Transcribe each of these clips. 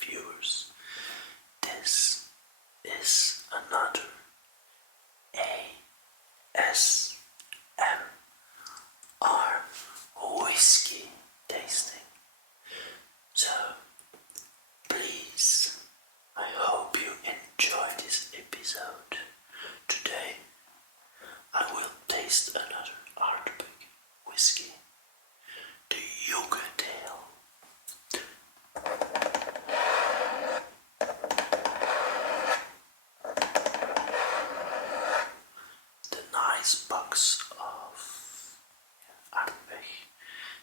viewers. This is another ASMR whiskey tasting. So please, I hope you enjoy this episode. Today I will taste another Ardbeg whiskey, the Uigeadail. The nice box of Ardbeg.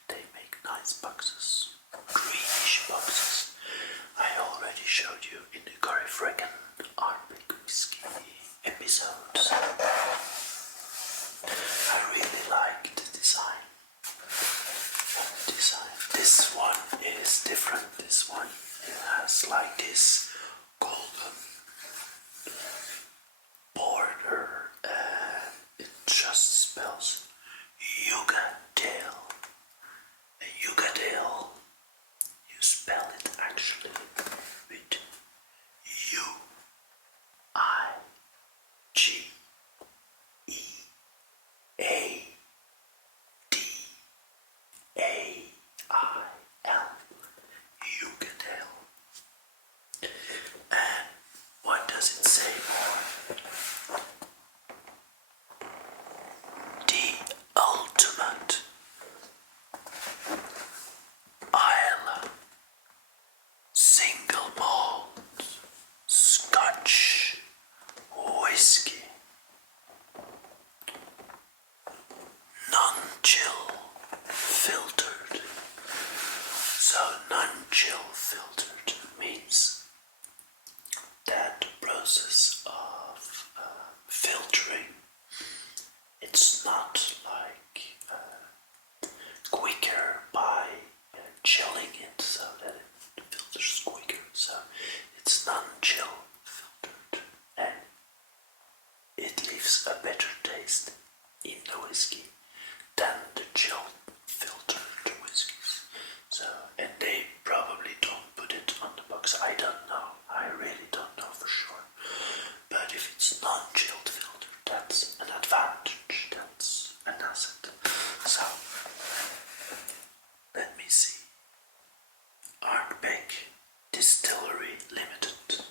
They make nice boxes, greenish boxes. I already showed you in the Corifregan Ardbeg whiskey episodes. I really like the design. This one is different. This one has like this golden border, and it just spells Uigeadail. And Uigeadail, you spell it actually with Uigeadail. Uigeadail. And what does it say more? The ultimate Islay single malt Scotch whisky, non-chill filtered. So non-chill filtered means that the process of filtering, it's not like quicker by chilling it so that it filters quicker. So it's non-chill filtered, and it leaves a better taste in the whiskey than the chill filtered whiskies. So, and they probably don't put it on the box. I don't know. I really don't know for sure. But if it's non-chilled filtered, that's an advantage. That's an asset. So, let me see. Ardbeg Distillery Limited,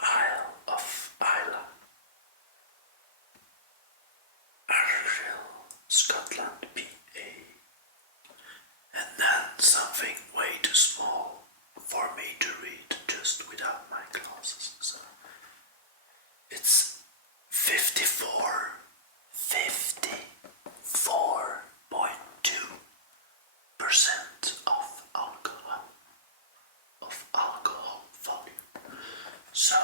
Isle of Islay, Argyll, Scotland, PA. And then something way too small for me to read just without my glasses. So it's 54.2% of alcohol volume. So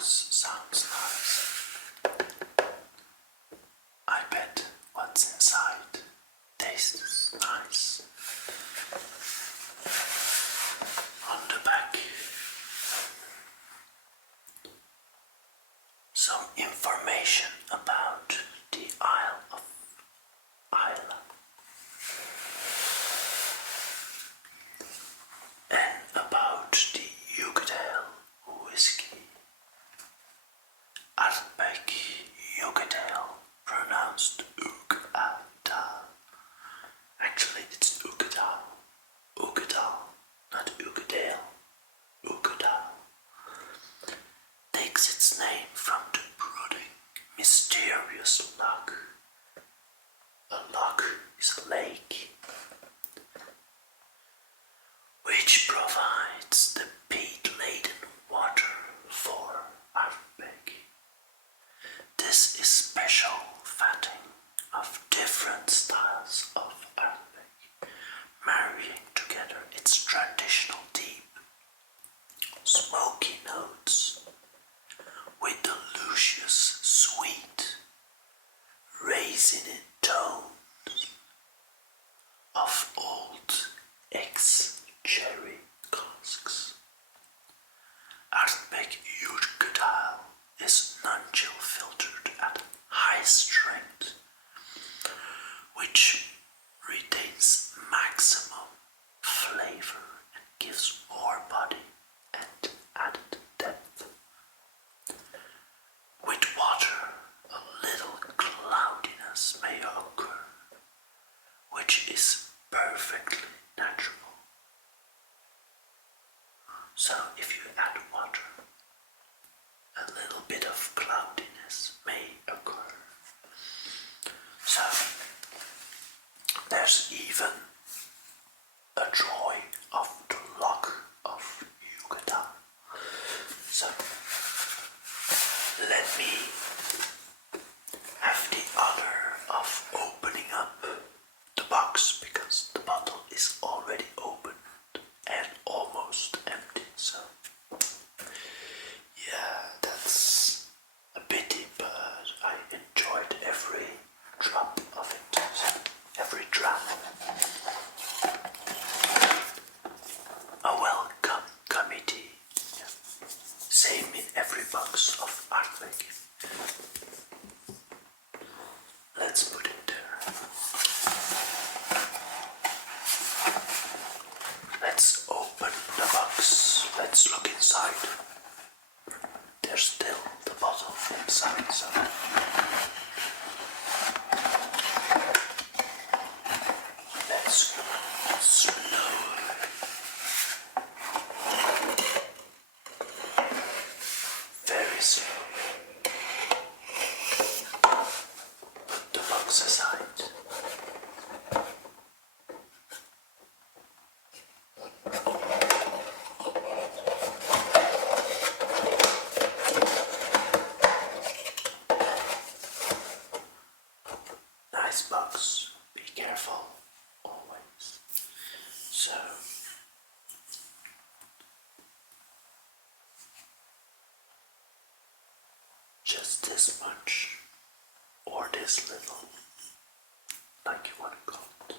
sounds nice. I bet what's inside tastes nice. On the back, some information about the Isle of Islay and about the Uigeadail whiskey. Ardbeg Uigeadail, pronounced Uigeadail. Actually, it's Uigeadail. Uigeadail, not Uigeadail. Uigeadail takes its name from the brooding, mysterious loch special fatting of different styles of Ardbeg, marrying together its traditional deep, smoky notes with the luscious, sweet, raisin tones of old ex-cherry casks. Ardbeg Uigeadail is non-chill filtered at high strength, which retains maximum flavor and gives more body and added depth. With water, a little cloudiness may occur, which is perfectly natural. So if you add water, a little bit of cloudiness may occur. So there's even a drawing of the lock of Uigeadail. So let me have the honor of opening up the box, because the bottle is already opened and almost empty. So yeah, that's a pity, but I enjoyed every drop of it, every drop. A welcome committee, same in every box of Ardbeg. Let's put it there. Let's open the box, let's look inside. There's still the bottle inside, so let's slowly, very slowly, put the box aside. Nice box, be careful always. So just this much, or this little, like you want to call it.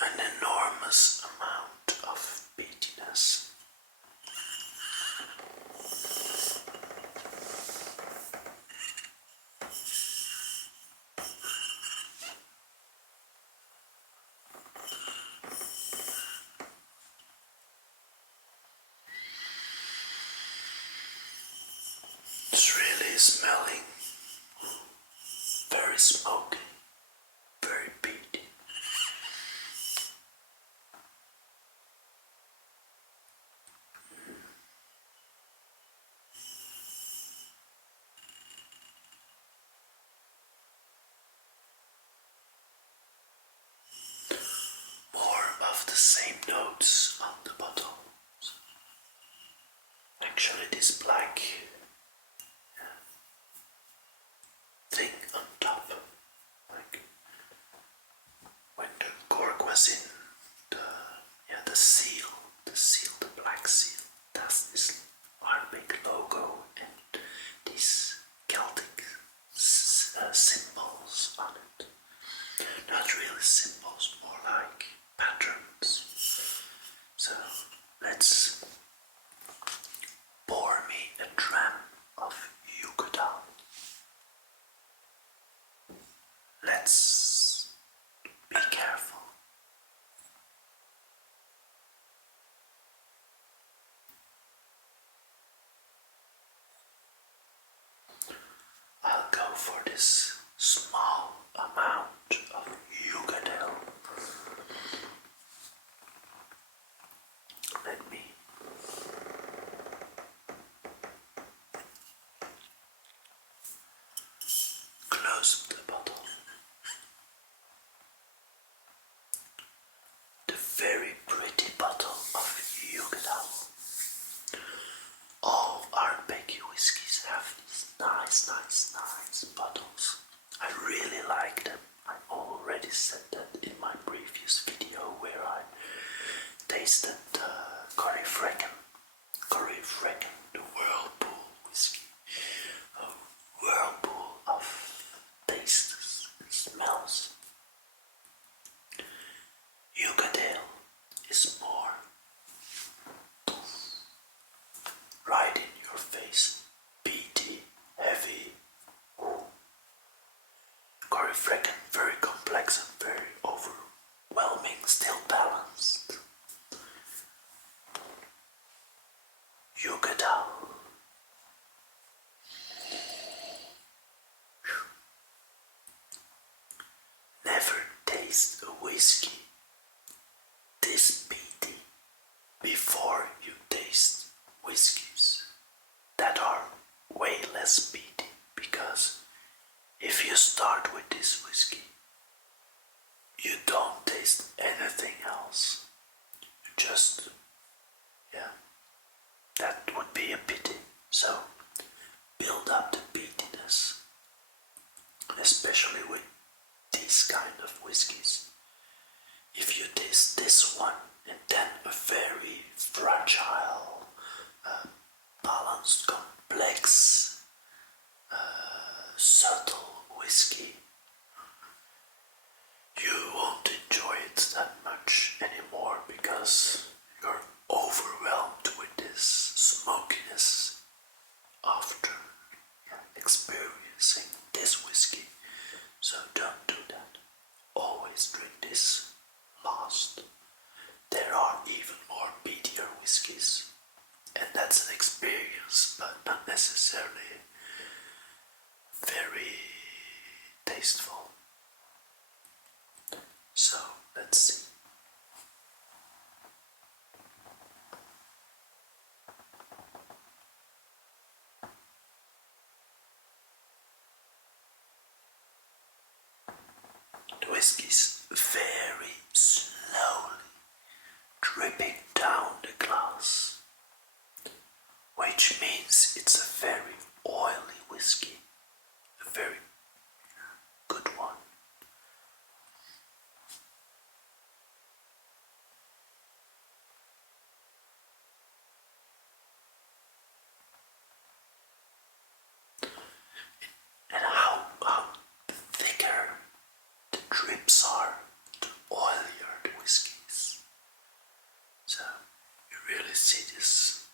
An enormous amount of peatiness. It's really smelling very smoky, very peaty. More of the same notes on the bottle. Actually, this black thing on top, like when the cork was in the seal, the black seal, that's this Ardbeg logo and these Celtic symbols on it. Not really symbols, more like patterns. So let's pour me a dram of Uigeadail. Let's be careful. I'll go for this small amount of Uigeadail. and Corryfrecken. Corryfrecken, the whirlpool whiskey. A whirlpool of tastes and smells. Uigeadail is more right in your face, peaty, heavy. Corryfrecken, very complex and very overwhelming, still balanced. Uigeadail. Never taste a whiskey this peaty before you taste whiskies that are way less peaty, because if you start with this whiskey, you don't taste anything else. You just, yeah, that would be a pity. So, build up the peatiness, especially with these kind of whiskies. If you taste this one and then a very fragile, balanced, complex, subtle whiskey, you won't enjoy it that much anymore because you're overwhelmed with this smokiness after experiencing this whiskey. So don't do that. Always drink this last. There are even more peatier whiskies, and that's an experience, but not necessarily very tasteful. So let's see. The whiskey's very slowly dripping down the glass, which means it's a very oily whiskey, a very good one. And how thicker the drips are, the oilier the whiskey is. So you really see this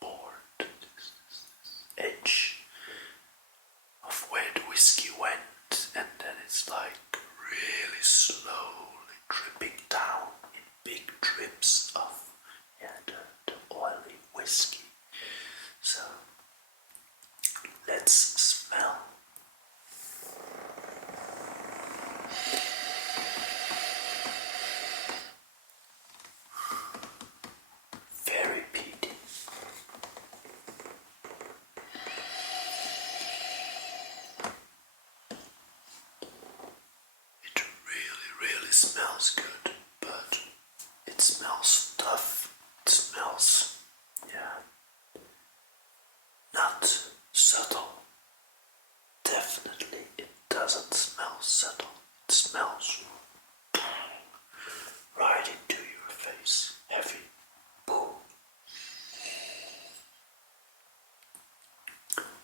board, this edge of where the whiskey went, and then it's like really slowly dripping down in big drips of the oily whiskey. So let's smell. Very peaty. It really smells good, but it smells tough. It smells, not subtle. Definitely it doesn't smell subtle. It smells right into your face. Heavy. Boom.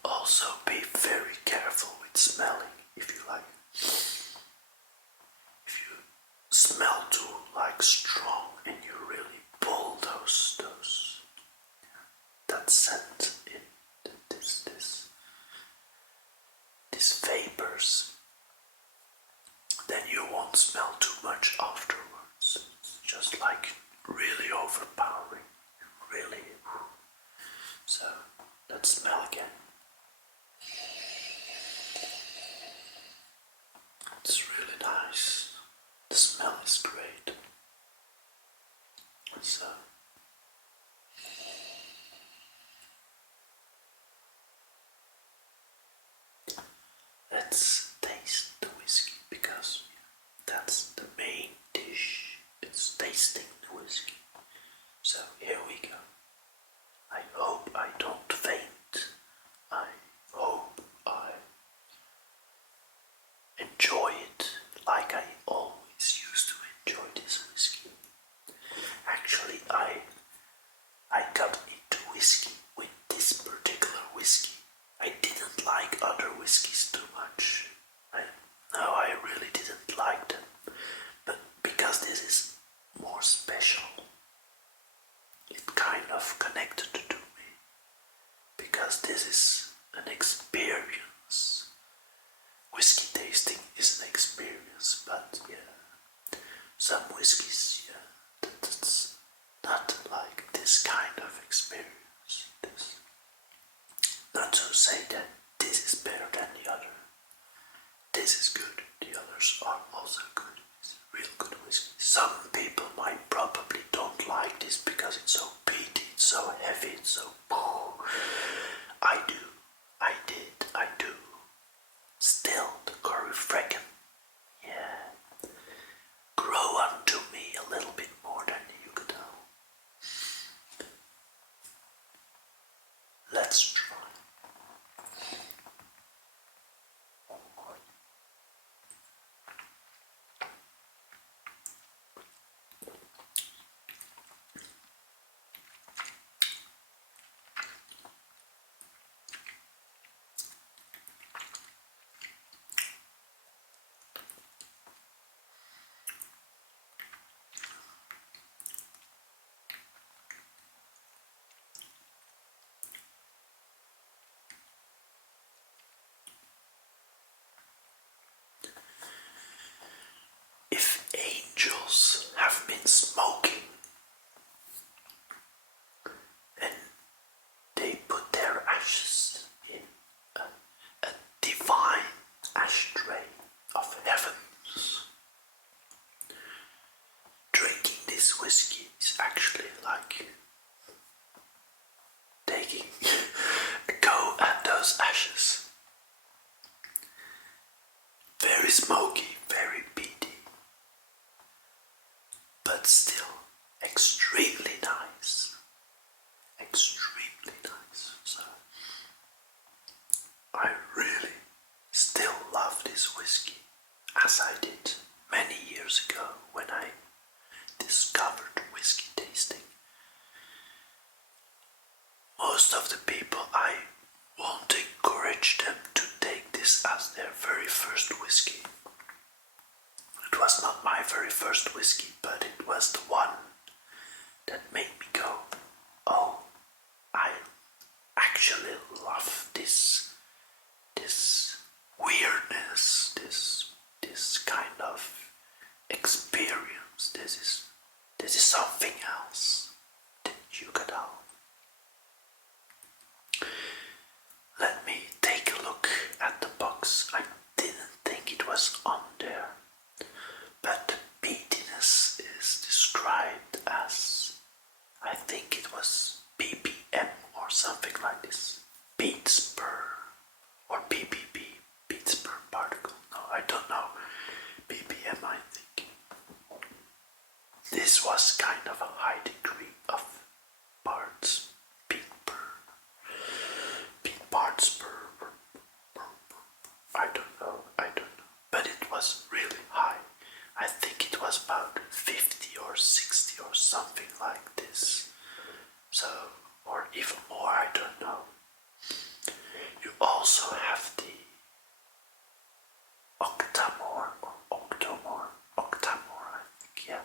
Also be very careful with smelling if you like. If you smell too strong and you really pull that scent in these vapors, then you won't smell too much afterwards. It's just like really overpowering. Really. So let's smell again. It's really nice. The smell is great. So let's taste the whiskey, because that's the main dish. It's tasting the whiskey. So here we go. I hope I don't faint. I hope I enjoy it like I always used to some whiskies, yeah, that's not like this kind of experience. Not to say that this is better than the other. This is good, the others are also good. It's real good whiskey. Some people might probably don't like this because it's so peaty, it's so heavy, it's so I do, I do. Still, the curry freaking, yeah, grow onto me a little bit more than the Uigeadail. Let's try. If angels have been smoking and they put their ashes in a divine ashtray of heavens, drinking this whiskey is actually like taking a go at those ashes. Very smoky, very peaty, but still extremely nice. Extremely nice. So I really still love this whiskey, as I did many years ago when I discovered whiskey tasting. Most of the people, I won't encourage them to take this as their very first whiskey. It was not my very first whiskey, but it was the one that made me go, oh, I actually love this weirdness, this kind of experience. This is something else that Uigeadail. Let me take a look at the box. I didn't think it was on there, but peatiness is described as, I think it was ppm or something like this. Beats per, or ppb, beats per particle. No, I don't know. ppm, I think. This was kind of a high degree of parts. Parts per, I don't know, but it was really high. I think it was about 50 or 60 or something like this. So, or even more, I don't know. You also have the octamore, or octamore, I think, yeah.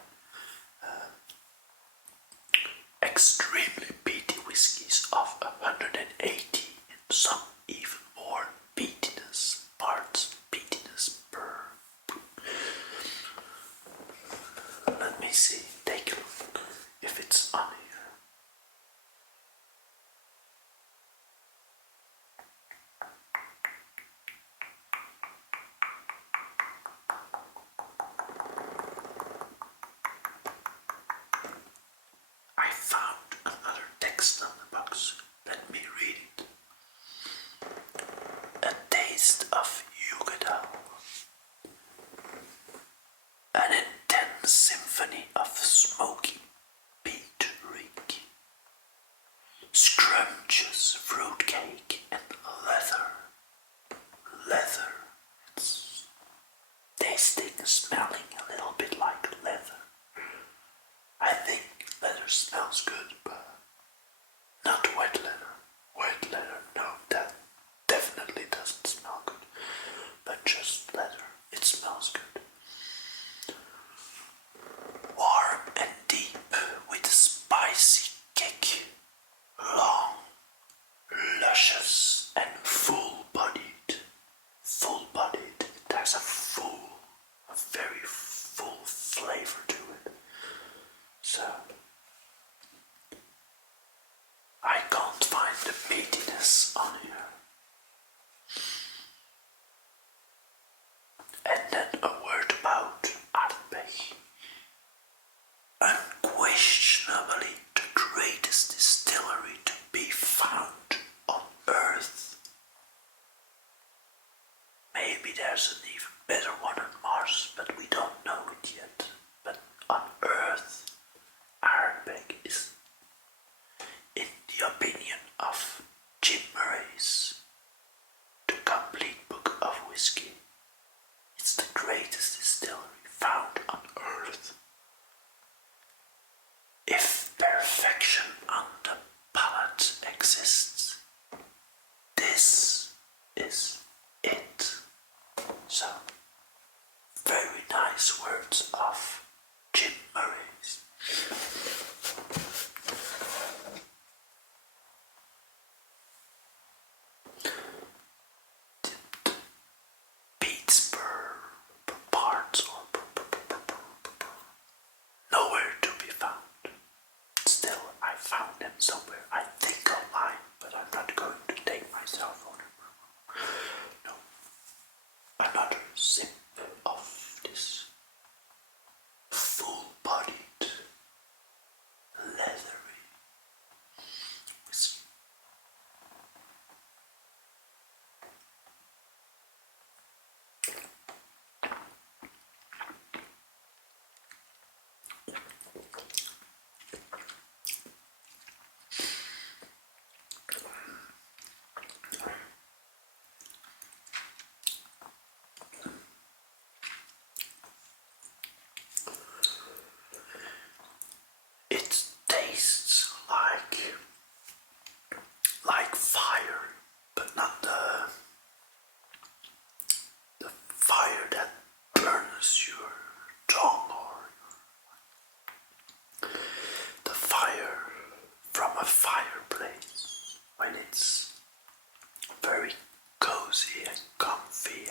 Extremely peaty whiskies of 180 and some even more peatiness parts, peatiness per. Let me see, take a look if it's on here. I found another text on the box. Let me read it. A taste of Uigeadail. An intense symphony of smoky peat reek, scrumptious fruitcake and leather. Leather. It's tasting and smelling a little bit like leather. I think leather smells good, but not wet leather. Wet leather, no, that definitely doesn't smell good. But just leather, it smells good. Warm and deep with a spicy kick. Long, luscious and full-bodied. Full-bodied, it has a very full flavor to So I can't find the peatiness on here. And then a word about Ardbeg. Unquestionably the greatest distillery to be found on Earth. Maybe there's an even better one on Mars, but we don't know it yet. But on Earth, Ardbeg is, in the opinion of Jim Murray's The Complete Book of Whisky, it's the greatest distillery found on Earth. If perfection on the palate exists, this is it. So, very nice words of Jim Murray's. The beats per parts or nowhere to be found. Still, I found them somewhere, I think online, but I'm not going to take myself on it. No. Another sip of this full-bodied, leathery whiskey. It tastes like fire, but not the fire that burns your tongue, or the fire from a fireplace when it's very cozy and comfy,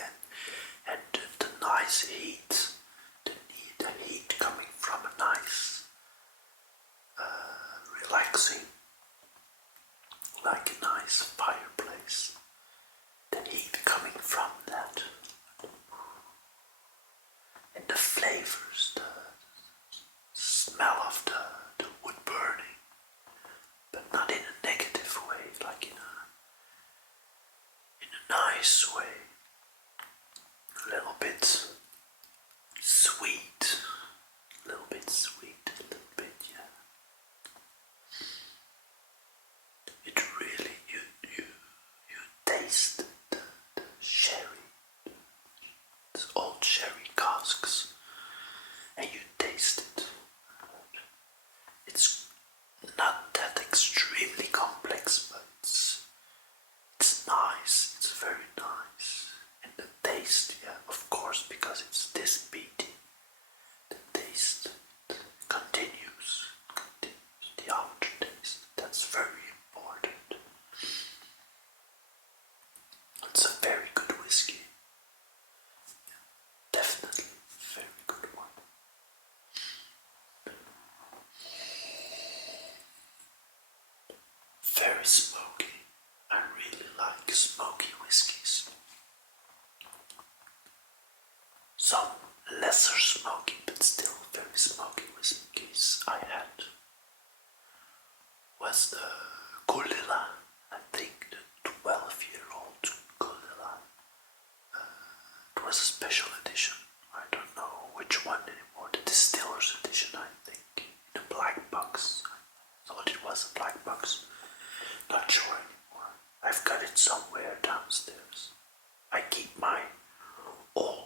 and the nice heat, the heat coming from a nice relaxing, like a nice fireplace, the heat coming from that, and the flavors, the smell of the wood burning, but not in a negative way, like in a nice way, a little bit sweet, a little bit, yeah. It really, you taste the sherry, it's old sherry casks, and you taste it. It's not that extremely complex, but it's nice, it's very nice. And the taste, yeah, of course, because it's this peaty, the taste continues, the aftertaste, that's very important. It's a very good whiskey, definitely a very good one. Very smoky. I really like smoky whiskies. Some lesser smoky, but still very smoky whiskies I had was the Kulila, I think the 12-year-old Kulila. It was a special edition. I don't know which one anymore. The Distiller's edition, I think. The black box. I thought it was a black box. Not sure anymore. I've got it somewhere downstairs. I keep my old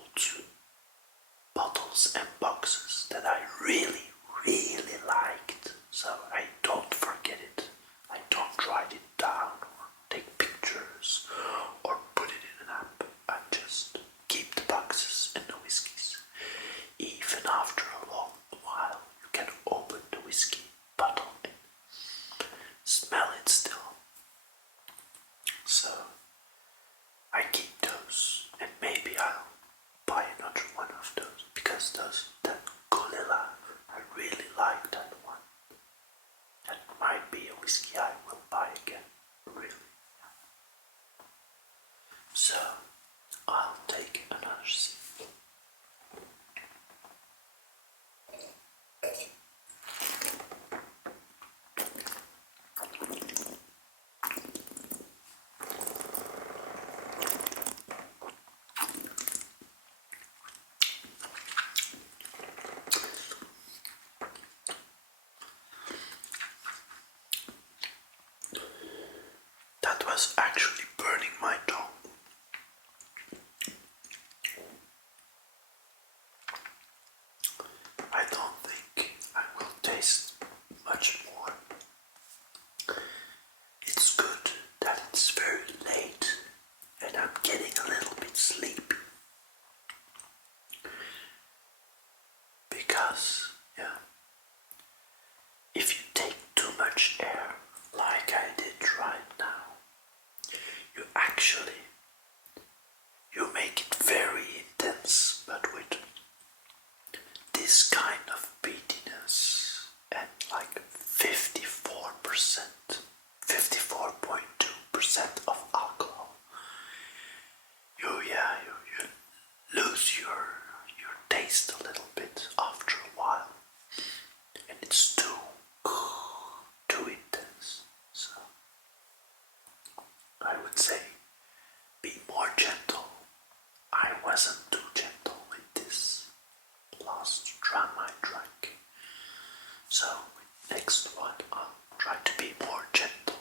bottles and boxes that I really, really liked. So I don't forget it. I don't write it down or take pictures or put it in an app. I just keep the boxes and the whiskies. Even after a long while, you can open the whiskey bottle and smell it still. So I keep those, and maybe I'll buy another one of those, because that Kulila, I really like that one. actually burning my tongue. I don't think I will taste much more. It's good that it's very late and I'm getting a little bit sleepy. Because, yeah, if you take too much air, like I did right now, you actually, you make it very intense, but with this kind of peatiness and like 54.2% of alcohol, you lose your taste a little bit after a while, and it's too intense. So I would say be more gentle. I wasn't too gentle with this last dram I drank. So next one I'll try to be more gentle.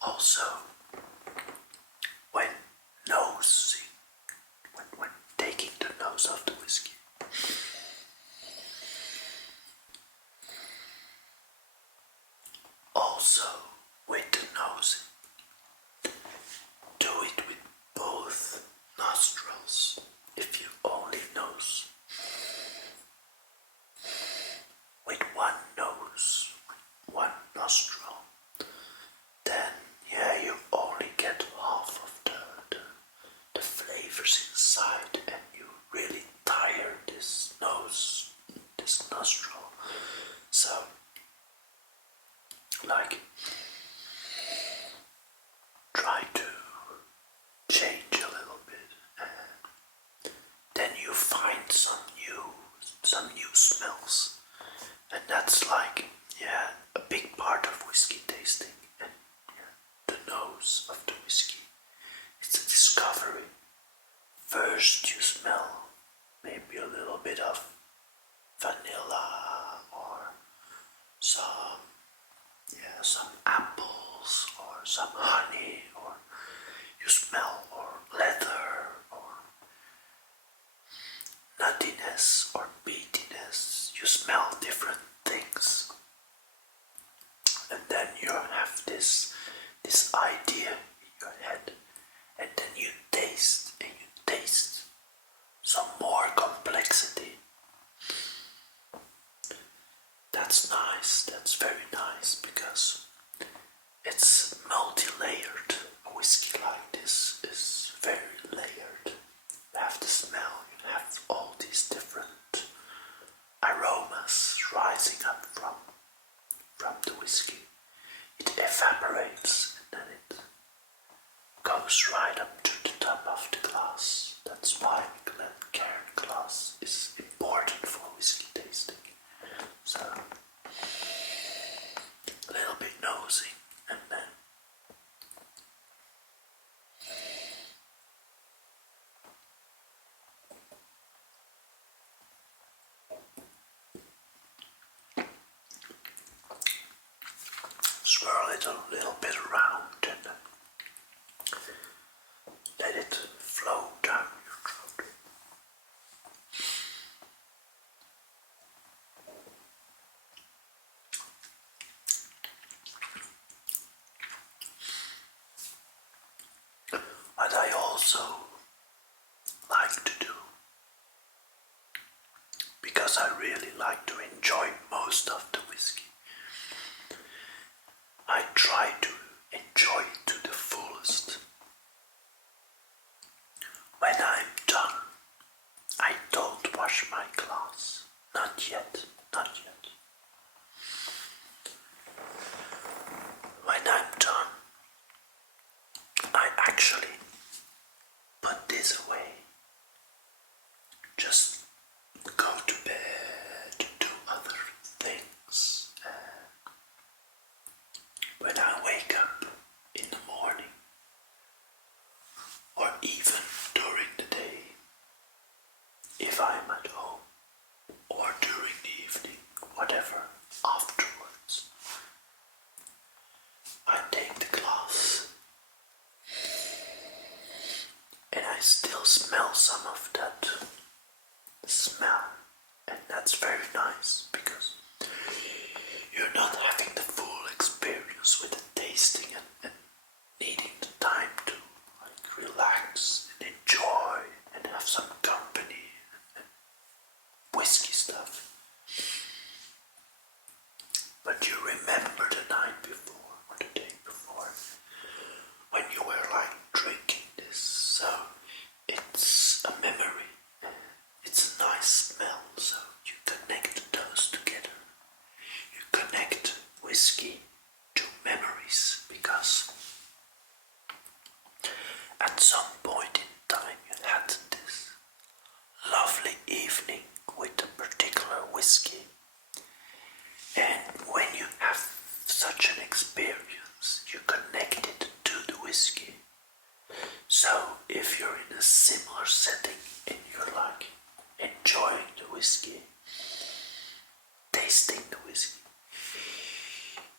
Also, when nosing, when taking the nose of the whiskey, also with the nosing, do it with both nostrils. If you only nose with one nose, one nostril, then yeah, you only get half of the flavors inside, and you really tire this nose, this nostril. So, like, try to change a little bit, and then you find some new smells, and that's like, yeah, a big part of whiskey tasting, and yeah, the nose of the whiskey. It's a discovery. First you smell maybe a little bit of vanilla or some apples or some honey, or you smell or leather or nuttiness or peatiness. You smell different things, and then you have this idea in your head, and then you taste, and you taste some more complexity. That's nice, that's very nice, because it's multi-layered. A whiskey like this is very layered. You have the smell, you have all these different aromas rising up from the whiskey. It evaporates and then it goes right up to the top of the glass. That's why Glencairn glass is important for whiskey tasting. So, a little bit nosing, and then swirl it a little bit around, and then let it flow down your throat. What I also like to do, because I really like to enjoy most of the whiskey, I try to enjoy it to the fullest. When I'm done, I don't wash my glass. Not yet, not yet. When I'm done, I actually put this away. Just go to bed, do other things. When I wake up in the morning, or even during the day, if I'm at home, or during the that's very nice because you're not having the full experience with the tasting and needing the time to like relax and enjoy and have some company and whiskey stuff. But you remember the night before or the day before when you were like drinking this, so it's a memory. It's a nice smell, so you connect those together. You connect whiskey to memories because at some point in time you had this lovely evening with a particular whiskey. And when you have such an experience, you connect it to the whiskey. So if you're in a similar setting and you're like enjoying the whiskey, tasting the whiskey,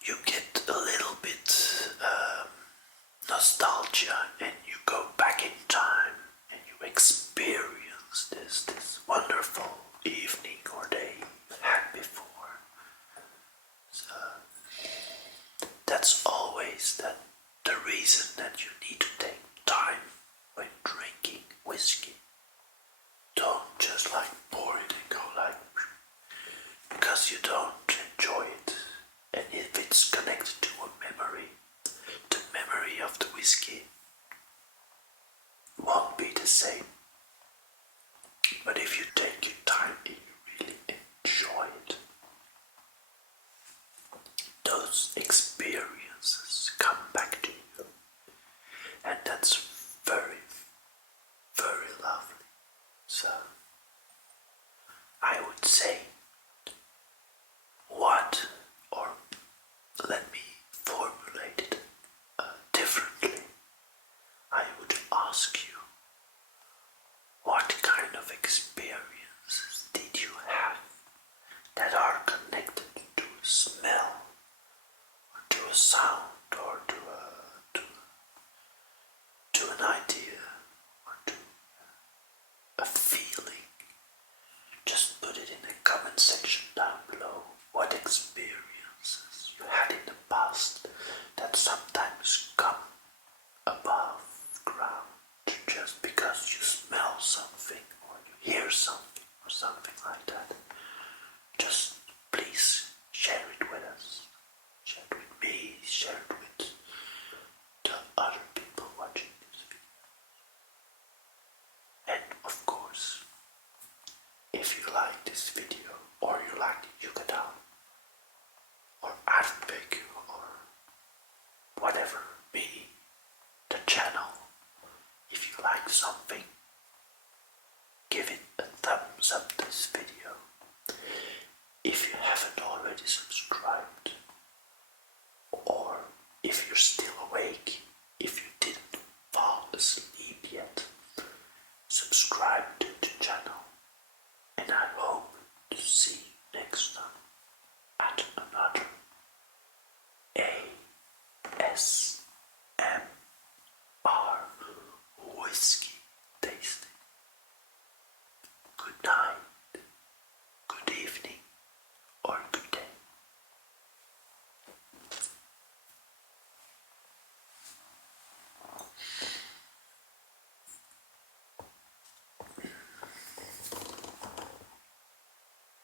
you get a little bit nostalgia and you go back in time and you experience this wonderful evening or day you had before. So that's always the reason that you need to take time when drinking whiskey. Don't just like pour it and go like, because you don't enjoy it. And if it's connected to a memory, the memory of the whiskey won't be the same. But if you take your time and you really enjoy it, those experiences come back to you. And that's very, very lovely. So, I would say, what, or let me formulate it differently. I would ask you, what kind of experiences did you have that are connected to a smell, or to a sound, or to an idea, or to a feeling? Just put it in the comment section down below. What experiences you had in the past that sometimes come above ground just because you smell something or you hear something or something like that. Just please share it with us. Share it with me, share it with the other people watching this video. And of course, if you like this video or you like the Uigeadail or Ardbeg or whatever, meaning the channel, if you like something, give it a thumbs up this video. If you haven't already subscribed, or if you're still awake, if you didn't fall asleep yet, subscribe